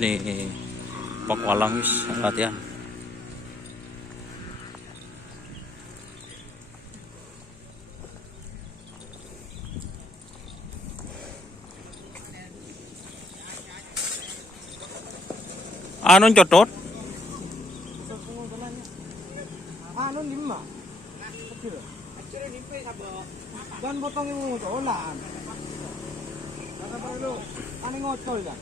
Ini pakwalang guys, latihan. Anong cotot? Ano 5? Kecil. Dan potongin mo ito, ulaan. Nasa perlu, ano ngotol ka?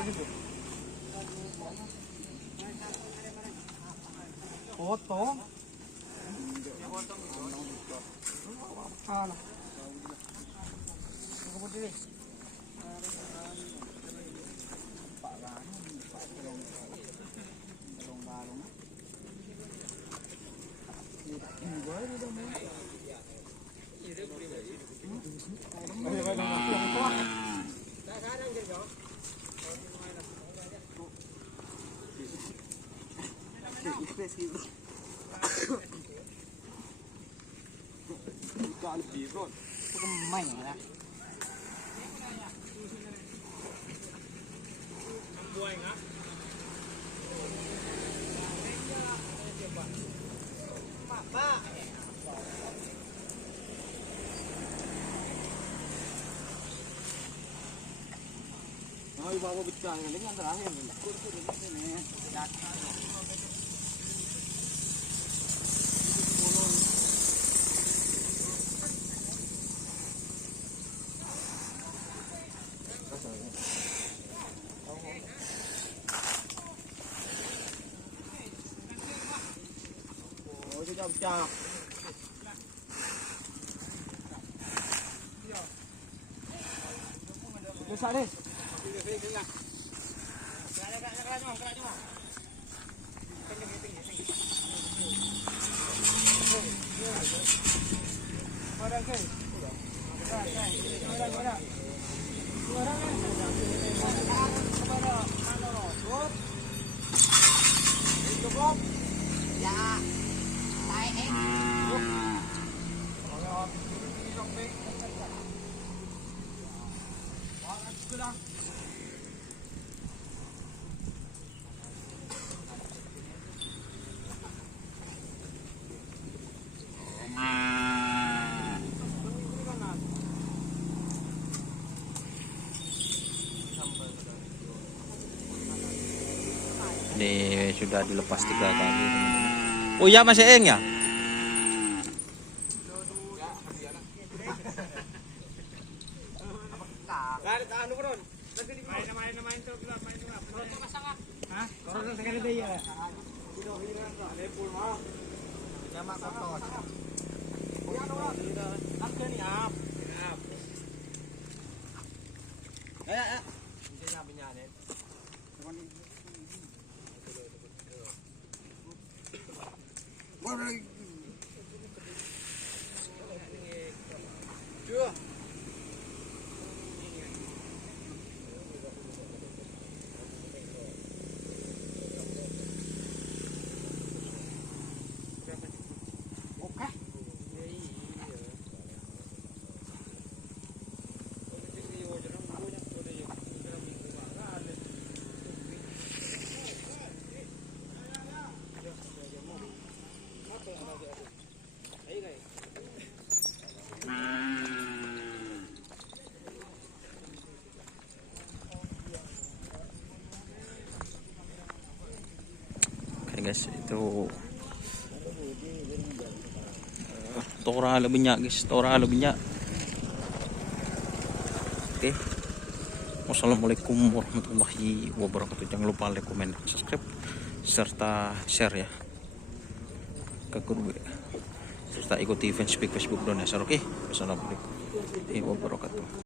Dito. Foto? Ano? Ay, bago bitkan galing ang terakhir. Oh, jauh-jauh. Besar deh. Ini sudah dilepas 3 kali. Oh iya, masih eng ya? Oke guys, itu tora lebihnya guys, tora lebihnya. Oke, wassalamualaikum warahmatullahi wabarakatuh. Jangan lupa like, komen, subscribe serta share ya ke grup, serta ikuti Facebook dan Oke, wassalamualaikum warahmatullahi wabarakatuh.